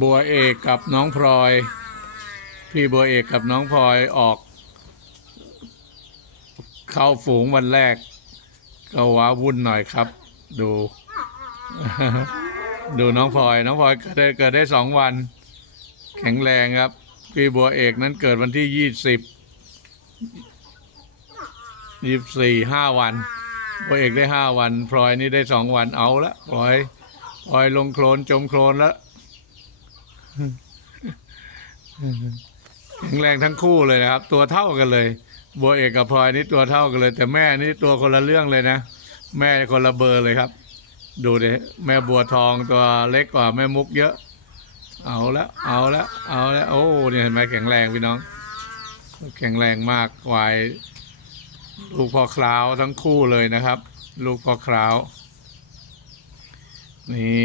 บัวเอกกับน้องพลอย พี่บัวเอกกับน้องพลอยออก เข้าฝูงวันแรก ก็ว้าวุ่นหน่อยครับ ดู ดูน้องพลอยน้องพลอยเกิดได้เกิดได้สองวัน แข็งแรงครับ พี่บัวเอกนั้นเกิดวันที่ยี่สิบยี่สี่ห้าวันบัวเอกได้ห้าวัน พลอยนี่ได้สองวันเอาละพลอยพลอยลงโคลนจมโคลนแล้ว แข็งแรงทั้งคู่เลยนะครับ ตัวเท่ากันเลยบัวเอกกับพลอยนี่ตัวเท่ากันเลย แต่แม่นี่ตัวคนละเรื่องเลยนะแม่คนละเบอร์เลยครับ ดูดิแม่บัวทองตัวเล็กกว่าแม่มุกเยอะ เอาละเอาละเอาละโอ้เนี่ยเห็นไหมแข็งแรงพี่น้อง แข็งแรงมากควายลูกพ่อคราวทั้งคู่เลยนะครับ ลูกพ่อคราว นี่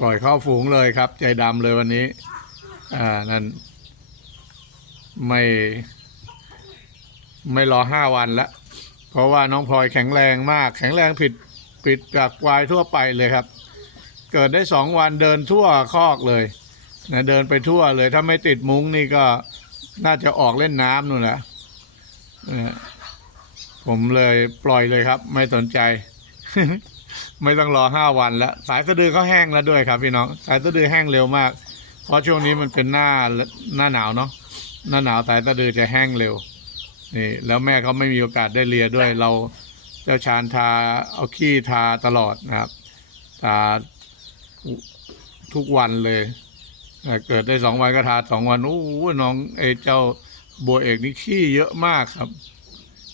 ปล่อยเข้าฝูงเลยครับ ใจดำเลยวันนี้ อ่านั่นไม่ ไม่รอห้าวันละ เพราะว่าน้องพลอยแข็งแรงมาก แข็งแรงผิดผิดจากควายทั่วไปเลยครับ เกิดได้สองวันเดินทั่วคอกเลยนะเดินไปทั่วเลย ถ้าไม่ติดมุ้งนี่ก็น่าจะออกเล่นน้ำนู่นแหละนะผมเลยปล่อยเลยครับ ไม่สนใจ ไม่ต้องรอห้าวันแล้ว สายสะดือเขาแห้งแล้วด้วยครับพี่น้อง สายสะดือแห้งเร็วมาก เพราะช่วงนี้มันเป็นหน้าหน้าหนาวเนาะ หน้าหนาวสายสะดือจะแห้งเร็ว นี่ แล้วแม่เขาไม่มีโอกาสได้เลียด้วย เราเจ้าชานทาเอาขี้ทาตลอดนะครับทาทุกวันเลย เกิดได้สองวันก็ทาสองวันโอ้โหน้องไอ้เจ้าบัวเอกนี่ขี้เยอะมากครับ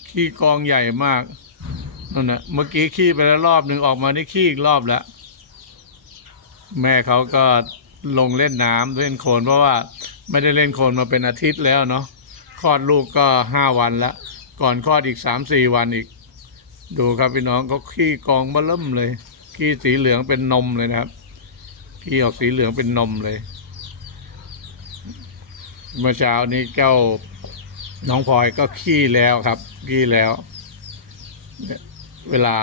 ขี้กองใหญ่มาก นั่นนะเมื่อกี้ขี้ไปแล้วรอบหนึ่งออกมานี่ขี้อีกรอบแล้ว แม่เขาก็ลงเล่นน้ำเล่นโคลนเพราะว่าไม่ได้เล่นโคลนมาเป็นอาทิตย์แล้วเนาะคลอดลูกก็ห้าวันแล้ว ก่อนคลอดอีกสามสี่วันอีก ดูครับพี่น้องเขาขี้กองมาเริ่มเลย ขี้สีเหลืองเป็นนมเลยนะครับขี้ออกสีเหลืองเป็นนมเลย เมื่อเช้านี้เจ้าน้องพลอยก็ขี้แล้วครับ ขี้แล้ว เวลา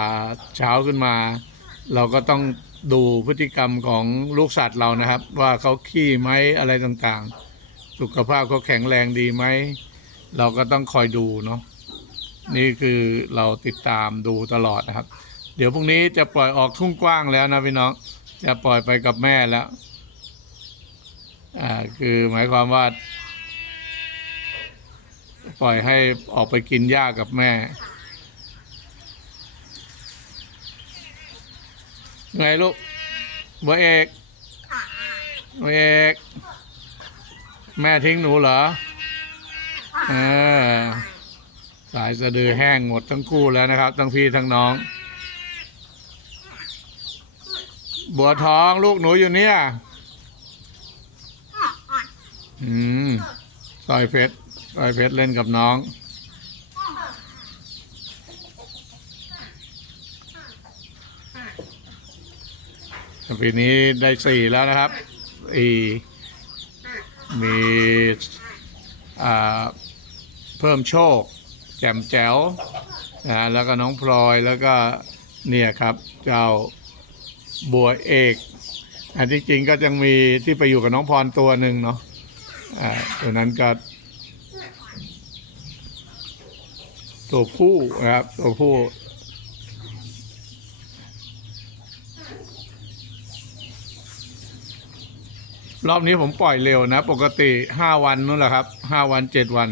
เช้าขึ้นมา เราก็ต้องดูพฤติกรรมของลูกสัตว์เรานะครับ ว่าเขาขี้ไหมอะไรต่างๆ สุขภาพเขาแข็งแรงดีไหม เราก็ต้องคอยดูเนาะนี่คือเราติดตามดูตลอดนะครับ เดี๋ยวพรุ่งนี้จะปล่อยออกทุ่งกว้างแล้วนะพี่น้อง จะปล่อยไปกับแม่แล้วอ่าคือหมายความว่า ปล่อยให้ออกไปกินหญ้ากับแม่ ไงลูกบัวเอกบัวเอก แม่ทิ้งหนูเหรอเออสายสะดือแห้งหมดทั้งคู่แล้วนะครับ ทั้งพี่ทั้งน้อง บัวทองลูกหนูอยู่เนี่ย อืมสร้อยเพชรสร้อยเพชรเล่นกับน้อง ปีนี้ได้สี่แล้วนะครับอีมีเพิ่มโชค แจ่มแจ๋วนะแล้วก็น้องพลอยแล้วก็เนี่ยครับเจ้าบัวเอกอันที่จริงก็ยังมีที่ไปอยู่กับน้องพรตัวหนึ่งเนาะอ่าตัวนั้นก็ตัวผู้นะครับตัวผู้ รอบนี้ผมปล่อยเร็วนะ ปกติห้าวันนู่นแหละครับห้าวันเจ็ดวัน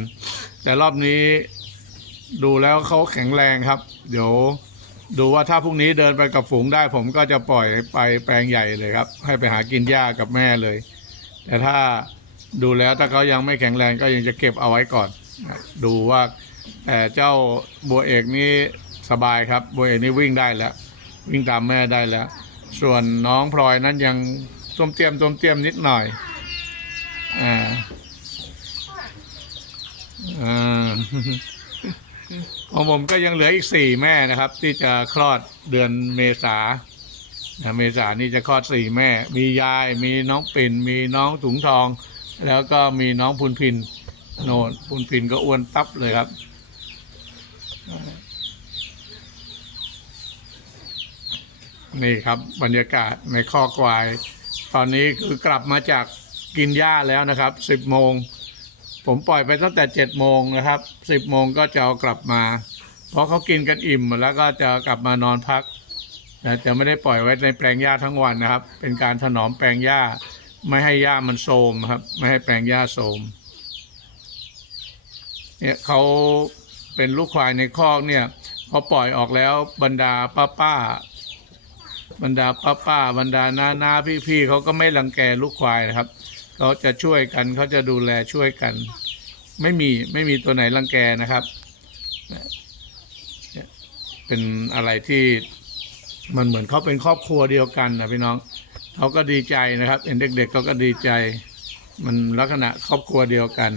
แต่รอบนี้ดูแล้วเขาแข็งแรงครับ เดี๋ยวดูว่าถ้าพรุ่งนี้เดินไปกับฝูงได้ ผมก็จะปล่อยไปแปลงใหญ่เลยครับ ให้ไปหากินหญ้ากับแม่เลย แต่ถ้าดูแล้วถ้าเขายังไม่แข็งแรงก็ยังจะเก็บเอาไว้ก่อน ดูว่าแต่เจ้าบัวเอกนี่สบายครับบัวเอกนี่วิ่งได้แล้ว วิ่งตามแม่ได้แล้ว ส่วนน้องพลอยนั้นยัง ต้มเตรียมต้มเตรียมนิดหน่อย อ่าอ่าของผมก็ยังเหลืออีกสี่แม่นะครับ ที่จะคลอดเดือนเมษานเมษานี่จะคลอดสี่แม่ มียาย มีน้องปิ่น มีน้องถุงทอง แล้วก็มีน้องพุนพิน โนนพุนพินก็อ้วนตับเลยครับ นี่ครับบรรยากาศในข้อกวาย ตอนนี้คือกลับมาจากกินหญ้าแล้วนะครับสิบโมง ผมปล่อยไปตั้งแต่เจ็ดโมงนะครับสิบโมงก็จะเอากลับมา เพราะเขากินกันอิ่มแล้วก็จะกลับมานอนพักนะจะไม่ได้ปล่อยไว้ในแปลงหญ้าทั้งวันนะครับ เป็นการถนอมแปลงหญ้า ไม่ให้หญ้ามันโทมครับ ไม่ให้แปลงหญ้าโทมเนี่ยเขาเป็นลูกควายในคอกเนี่ยพอปล่อยออกแล้วบรรดาป้าป้า บรรดาป้าป้าๆบรรดานานาพี่พี่ๆเขาก็ไม่รังแกลูกควายนะครับเขาจะช่วยกันเขาจะดูแลช่วยกัน ไม่มีไม่มีตัวไหนรังแกนะครับ เป็นอะไรที่มันเหมือนเขาเป็นครอบครัวเดียวกันนะพี่น้องเขาก็ดีใจนะครับ เห็นเด็กๆเขาก็ดีใจ มันลักษณะครอบครัวเดียวกัน